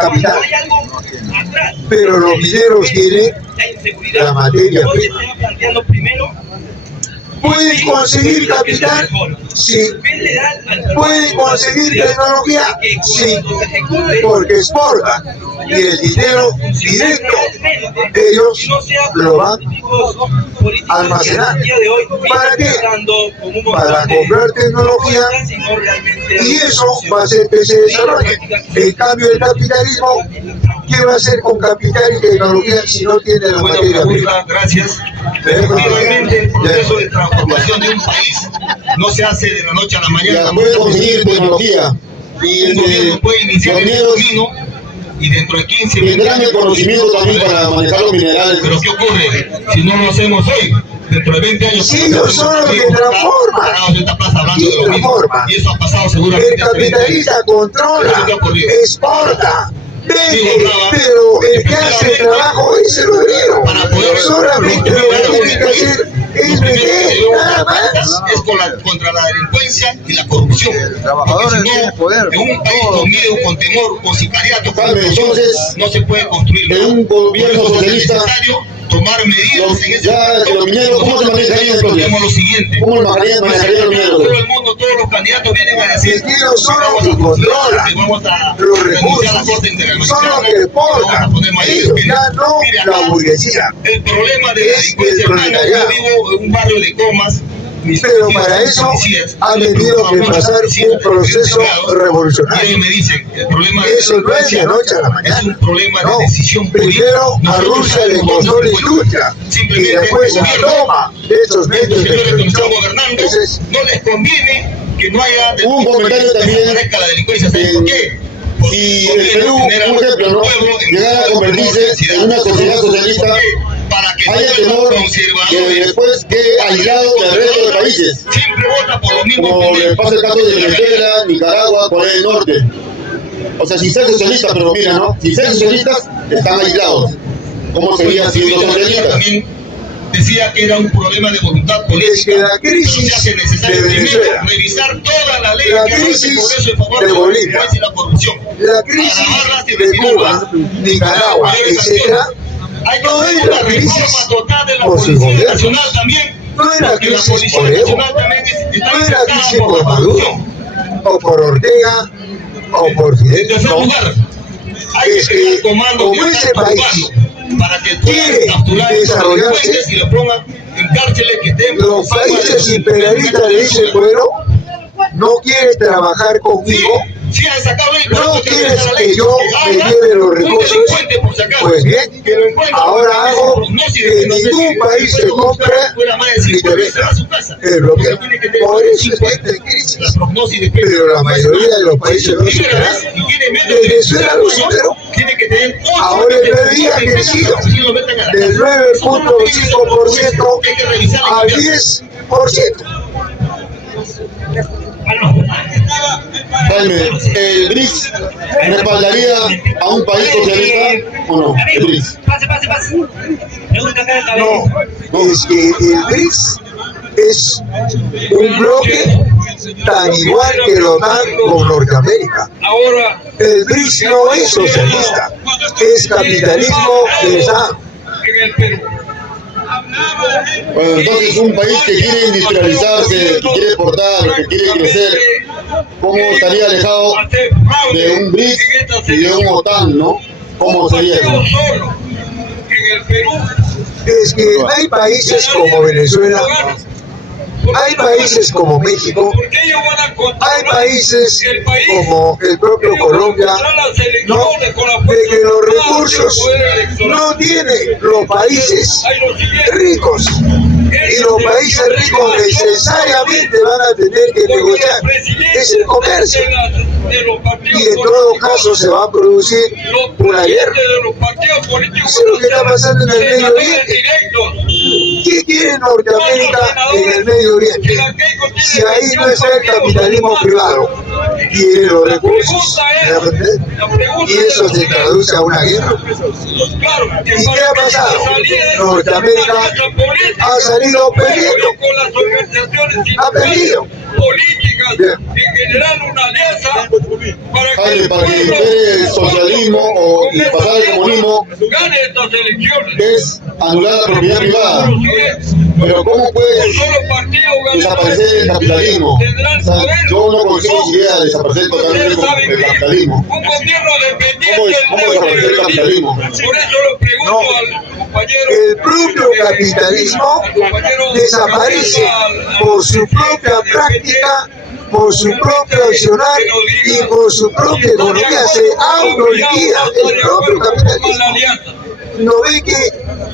capital. Pero los mineros quieren la materia prima. ¿Pueden conseguir capital? Sí. ¿Pueden conseguir tecnología? Sí. Porque exportan. Y el dinero directo ellos lo van a almacenar. ¿Para qué? Para comprar tecnología, y eso va a hacer que se desarrolle. En cambio, el capitalismo, ¿qué va a hacer con capital y tecnología si no tiene la materia prima? Gracias. Efectivamente, el proceso de transformación de un país no se hace de la noche a la mañana. Puede conseguir tecnología y el gobierno puede iniciar el camino y dentro de 15 tendrán el conocimiento también para manejar los minerales. Pero ¿qué ocurre? Si no lo hacemos hoy, dentro de 20 años... Sí, ellos son los que transforman. Y eso ha pasado seguramente. El capitalista controla, exporta, vende, pero el que hace el trabajo es el obrero. Solamente lo que tiene que hacer es vender, nada más. Es contra la delincuencia y la corrupción. Porque si no, en un país con miedo, con temor, con sicariato, entonces no se puede construir. En un gobierno socialista, es necesario tomar medidas en ese momento. Los mineros, ¿cómo se manejarían entonces? Tenemos lo siguiente. ¿Cómo manejarían los mineros? Todo el mundo, todos los candidatos vienen a decir que ellos son los que controlan los recursos, son los que exportan, ellos ya no la burguesía. El problema de la delincuencia, hermano, yo vivo en un barrio de Comas. Pero para eso ha tenido que pasar un proceso revolucionario. Me dicen, el problema eso no es de noche a la mañana. Es un problema de decisión política. Primero a Rusia le costó la industria y después la toma de estos medios de producción. Entonces, no les conviene que no haya un comentario también la delincuencia. ¿Saben por qué? Si el Perú, por ejemplo, ¿no? llegara a convertirse en una sociedad socialista, para que haya temor que después quede aislado del resto de países. Siempre vota por los mismos. Como le pasa el caso de Venezuela, Nicaragua, Corea del Norte. O sea, sin ser socialistas, pero mira, ¿no? Sin ser socialistas, están aislados. ¿Cómo sería siendo socialistas? Decía que era un problema de voluntad política. Es que la crisis de Venezuela, revisar toda la ley de Bolivia, la corrupción, la crisis de Cuba, Nicaragua, etcétera, no es la crisis por su gobierno, no es la crisis por Evo, no es la crisis por Maduro, o por Ortega, o por Fidel. No. Es que como ese país quiere desarrollarse, los países imperialistas le dicen, bueno, no quieres trabajar conmigo, no quieres que yo me lleve los recursos, pues bien, ahora hago que ningún país se compre y te venda el bloqueo. Por eso está en crisis, pero la mayoría de los países no superan. Venezuela lo superó. Ahora el PBI ha crecido del 9.5% al 10%. Jaime, ¿el BRICS respaldaría a un país socialista o no? El BRICS. No, es que el BRICS es un bloque tan igual que la OTAN con Norteamérica. El BRICS no es socialista, es capitalismo de Estado. Bueno, entonces un país que quiere industrializarse, que quiere exportar, que quiere crecer, ¿cómo estaría alejado de un BRICS y de un OTAN, no? ¿Cómo sería eso? Es que hay países como Venezuela, hay países como México, hay países como el propio Colombia, ¿no? De que los recursos no tienen los países ricos, y los países ricos necesariamente van a tener que negociar, es el comercio, y en todo caso se va a producir una guerra. Eso es lo que está pasando en el Medio Oriente. ¿Qué quiere Norteamérica en el Medio Oriente? Si ahí no está el capitalismo privado, quiere los recursos, y eso se traduce a una guerra. ¿Y qué ha pasado? Norteamérica ha salido perdiendo, ha perdido. Políticas en general una alianza para que el socialismo comunismo y pasar al comunismo es anular la propiedad privada. Pero ¿cómo puede desaparecer el capitalismo? O sea, yo no consigo ni idea de desaparecer totalmente el capitalismo. ¿Cómo desaparecer el capitalismo? No, el propio capitalismo desaparece por su propia práctica, por su propio accionar y por su propia economía. Se autoliquida el propio capitalismo. ¿No ve que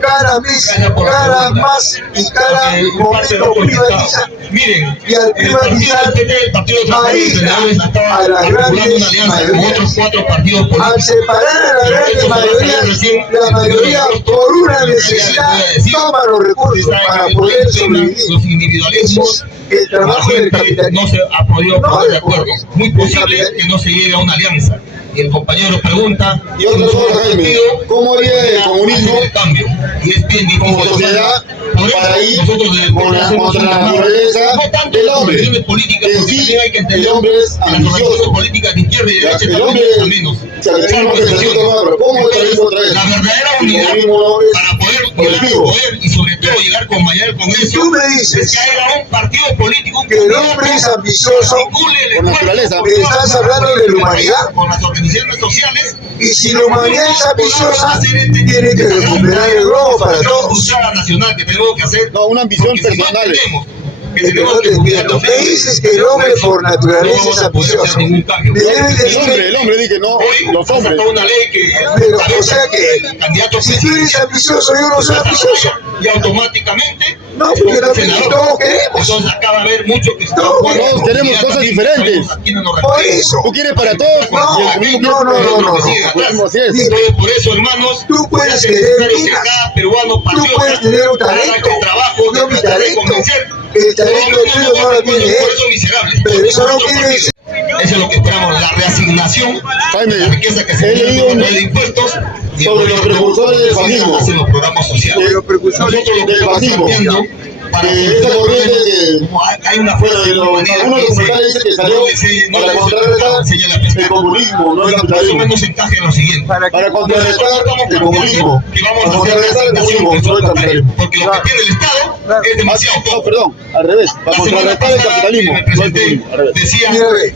cada mes, cada más y cada momento privatiza? Y al privatizar aísla a las grandes mayorías. Al separar a las grandes mayorías, la mayoría por una necesidad toma los recursos para poder sobrevivir. Eso es el trabajo del capitalismo. No se ha podido poner de acuerdo. Muy posible que no se llegue a una alianza. Y el compañero pregunta, y otra cosa, Jaime, ¿cómo haría el comunismo el cambio? Y es bien difícil como sociedad para ir contra la naturaleza del hombre? En sí, el hombre es ambicioso. El hombre se atreve que se sienta más, pero ¿cómo está eso otra vez? La verdadera unidad para poder llegar al poder y sobre todo llegar con mayor al Congreso. Tú me dices que haya un partido político que el hombre es ambicioso, por naturaleza. estás hablando de la humanidad. Con las organizaciones sociales. Y si la humanidad es ambiciosa, tiene que recuperar el globo para todos. Nacional que tenemos que hacer. No, una ambición personal. Me dices que el hombre por naturaleza es ambicioso. El hombre dice no, los hombres. Una ley que, pero, o sea que si tú eres ambicioso, yo no soy ambicioso. Y automáticamente no, porque todos queremos. Entonces acaba de haber mucho que todos queremos cosas diferentes. Por eso. Tú quieres para todos. No. Por eso, hermanos, tú puedes querer minas. Tú puedes tener un talento. Yo mi talento. El talento tuyo no lo tiene él. Pero eso no quiere decir. Eso es lo que esperamos, la reasignación, Jaime, la riqueza que se leído de impuestos sobre los precursores del fascismo. Hacen los programas sociales. De los precursores del fascismo. Esa corriente que hay una fuerza de algunos documentales dicen que salió para contrarrestar el comunismo, no el capitalismo. Menos encaje en lo siguiente. Para contrarrestar el comunismo. Que vamos a hacer reasignación no el capitalismo. porque lo que tiene el Estado es demasiado poco. Perdón, al revés. Para contrarrestar el capitalismo, no el comunismo. Decía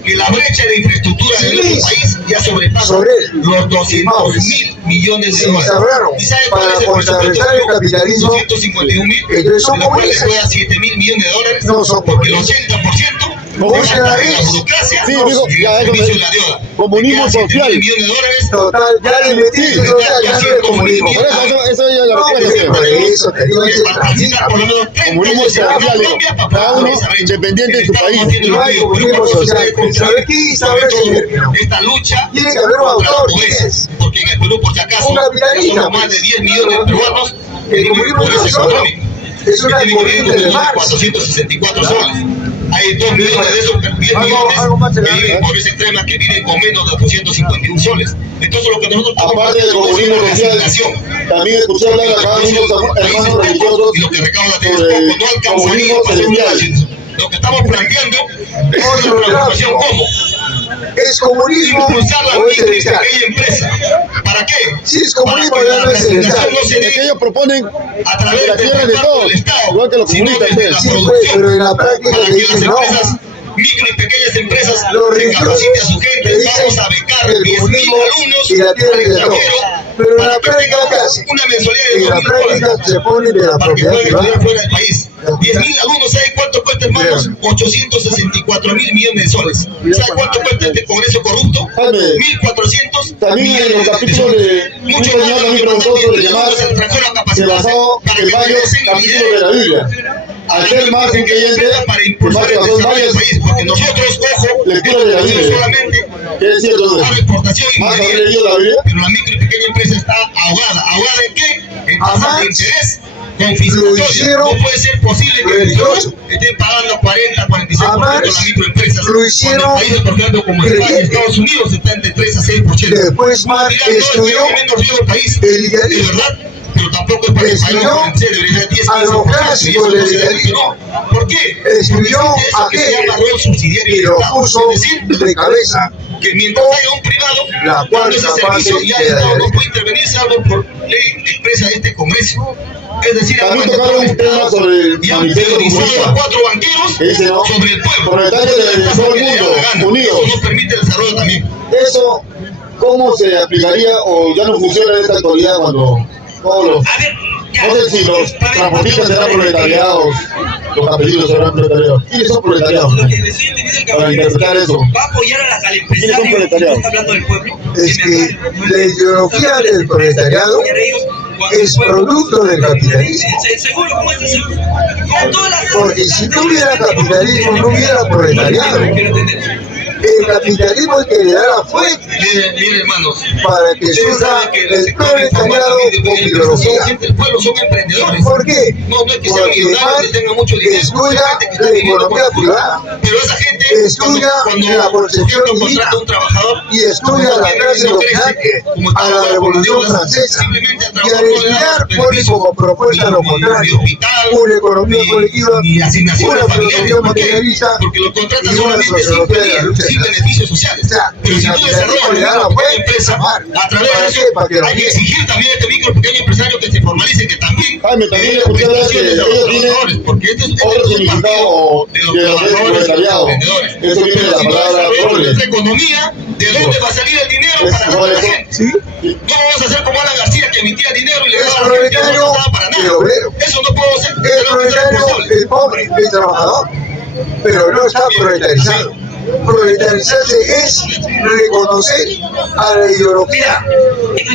que la brecha de infraestructura de nuestro país ya sobrepasa los 200.000 millones de dólares. ¿Y sabe cuál es el contrarrestar el capitalismo? 251.000. Son comunistas. A 7.000 millones de dólares, no son porque el 80% busca la burocracia, sí, digo, ya eso de la deuda. Comunismo social. Millones de dólares, total, ya le metí ya no es comunismo. Eso ya lo recuerdo. Eso te digo, es comunismo social, cada uno independiente de su país. No hay comunismo social. ¿Sabes qué? Esta lucha tiene que haber un autor, porque en el Perú, por si acaso, somos más de 10 millones de peruanos que viven en pobreza económica. Es una corriente de Marx. 464 soles. Hay 2 millones de esos, 10 millones que viven en pobreza extrema, que viven con menos de 251 soles. Entonces lo que nosotros aparte del comunismo social, también escuché hablar acá de unos hermanos religiosos y lo que recauda es poco, no alcanzaría para hacer. Lo que estamos planteando es una preocupación ¿cómo? ¿Es comunismo o es pequeña empresa? ¿Para qué? Si es comunismo ya no es el Estado. Que ellos proponen a través de la tierra de todo el Estado, igual que los comunistas. Sí, pero en la práctica para le que las dicen no. empresas, micro y pequeñas empresas, Los que capaciten a su gente, vamos a becar 10.000 alumnos y la tierra al de todo. extranjero, Pero en la para que práctica, ¿qué tengan hace? una mensualidad de En la 2.000 práctica dólares se pone de la para que propiedad puedan estudiar privada. fuera del país. 10.000 alumnos, ¿sabe cuánto cuesta, hermanos? 864.000 millones de soles. ¿Sabe cuánto cuesta este Congreso corrupto? 1.400. También en los capítulos de muchos más también preguntó sobre llamar se basó en varios capítulos de la Biblia. Al ser más incluyente, para impulsar el desarrollo del país, porque nosotros, ojo, lectura de la Biblia. solamente ¿Qué es cierto? exportación ¿Más haber leído la Biblia? pero la micro y pequeña empresa está ahogada. ¿Ahogada en qué? En tasas de interés confiscatoria. No puede ser posible que estén pagando 40, 46% las microempresas. Lo hicieron cuando en países, por ejemplo, como España, Estados Unidos, está entre 3 a 6%. Después más estudió menos riesgo el país. el idealismo. ¿De verdad? pero tampoco es para el país debería ser 10, a los clásicos del liberalismo. ¿Por qué? Estudió a que se llama rol subsidiario y del lo Estado. puso Es decir, de cabeza. que mientras haya un privado, La dando cuarta ese parte servicio, ya el de la Estado no ley. puede intervenir salvo por ley expresa de este Congreso. Es decir, También ahora tocaron un tema sobre el y han manifiesto priorizado a comunista. 4 banqueros Que dice, ¿no? sobre el pueblo. Proletarios de todo el mundo, unidos. Eso no permite el desarrollo también. Eso, ¿cómo se aplicaría o ya no funciona en esta actualidad cuando todos los... A ver, ya. No sé si los transportistas serán proletariados, los campesinos serán proletariados. ¿Quiénes son proletariados? Lo que decía el ministro Para Gabriel interpretar eso. va a apoyar al empresario y no está hablando del pueblo. Es que la ideología del proletariado es producto del capitalismo. Seguro, ¿cómo es seguro? Con todas las... Porque si no hubiera capitalismo, no hubiera proletariado. El capitalismo es que le da la fuente Miren, hermanos, para que surja el proletariado con ideología. el pueblo son emprendedores. ¿Por qué? No es que sean Porque millonarios, que tengan mucho dinero. estudia la economía privada Pero esa gente, estudia la concepción divina contrata a un trabajador y estudia la clase dominante a la Revolución Francesa. Y al estudiar pone como propuesta lo contrario: una economía colectiva, una filosofía materialista porque lo contratan y una solamente sociología de la lucha. sin beneficios sociales. O sea, Pero el si tú capitalismo desarrollas le da la una pequeña fuente empresa, a través ¿para de qué? eso Para que lo hay que quiera. exigir también a este micro pequeño empresario que se formalice, que también Jaime, también escuché hablar que ellos tienen porque este es otro significado de los de lo que es trabajadores, proletariado. emprendedores. Eso viene de la Si no palabra desarrollamos prole. nuestra economía, ¿de dónde va a salir el dinero para Es toda la correcto. gente? ¿Sí? No vamos a hacer como Alan García, que emitía dinero y le Es daba a la gente y proletario no pasaba para y nada. obrero. Eso no puedo hacer. El Tenemos que ser proletario, responsables. el pobre, el trabajador, pero no está proletarizado. Proletarizarse es reconocer a la ideología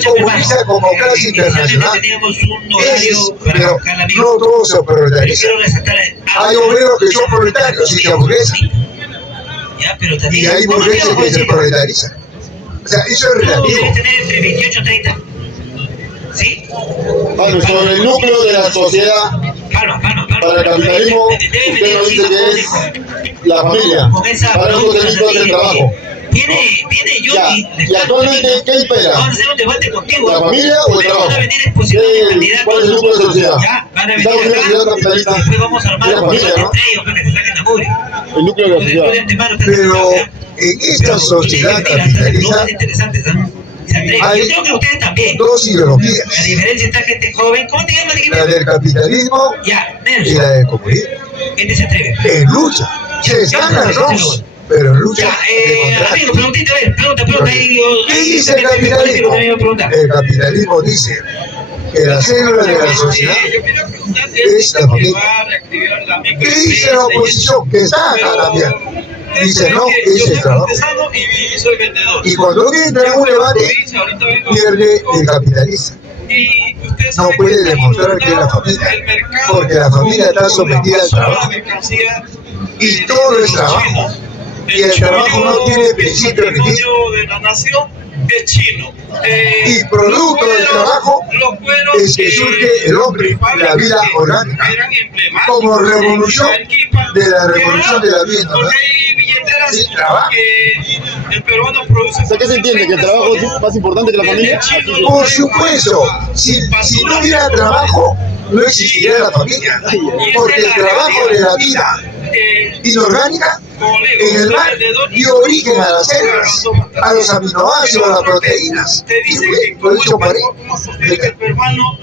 comunista como clase internacional. Teníamos un Ese horario es, para pero buscar la no todos se proletarizan. Quiero resaltar Hay obreros que son proletarios y se aburguesan, ya, pero y también hay burgueses que se proletarizan. O sea, eso es tú relativo. debes tener entre 28 y 30. ¿Sí? Bueno, sobre el núcleo de la sociedad, para el capitalismo, usted nos dice que es la familia. Para eso necesitas el trabajo. Viene Ya, Johnny. y actualmente, ¿qué impera? Vamos a hacer un debate contigo. ¿La familia o el Ustedes trabajo? van a venir expositores de candidatos. ¿Cuál es el núcleo de la sociedad? Ya, van a venir Estamos en una sociedad acá. capitalista. Después vamos a armar Es la un familia, debate ¿no? entre ellos para que se saquen la mugre. El núcleo de la Entonces, sociedad. de antemano, ustedes Pero saben, en esta sociedad mira, capitalista preguntas interesantes, ¿no? Se atreven. hay Yo creo que ustedes también. dos La ideologías: diferencia está gente joven. ¿Cómo te llamas? la del capitalismo Ya, y Nelson. la del comunismo. ¿Quién se atreve? En lucha. Se están las dos, pero en lucha Ya, de amigo, contraste. preguntita, a ver, pregunta ahí. ¿Qué dice el capitalismo? El capitalismo dice que la célula de la sociedad es la familia. ¿Qué dice la oposición? Que está acá también. Dice no, es el trabajo. Y cuando entra en un debate, pierde el capitalista. No puede demostrar que es la familia, porque la familia está sometida al trabajo. Y todo es trabajo. Y el trabajo no tiene principio ni fin. de la nación es chino. Y producto del trabajo es que surge el hombre, la vida orgánica, como revolución de la revolución de la vida, ¿verdad? Sí, trabajo. El peruano produce. O sea, ¿qué se entiende? ¿Que el trabajo es más importante que la familia? Por supuesto, si no hubiera trabajo, no existiría la familia, porque el trabajo de la vida inorgánica en el mar dio origen a las células, a los aminoácidos, a las proteínas. Y por eso paré. El peruano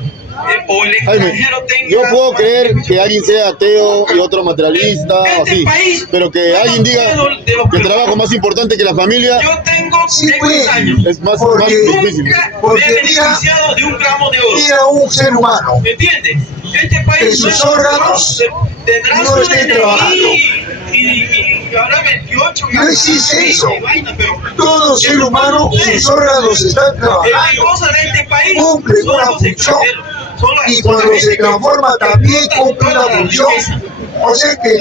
o el Jaime, extranjero tenga. yo puedo creer que alguien sea ateo y otro materialista, así, pero que alguien diga que el trabajo es más importante que la familia, Yo tengo Sí, 30 pues. años. es más Porque- difícil. Nunca me Porque he beneficiado de un gramo de oro. Mira un ser humano ¿Me entiendes? Este país que sus órganos tendrá no su estén DNI trabajando. Y ahora 28. No existe eso. Vaina, pero Todo ser humano, sus órganos están el trabajando. negocio de este país Cumple son una los función. extranjeros, son la Y cuando gente se que transforma también cumple una función. O sea que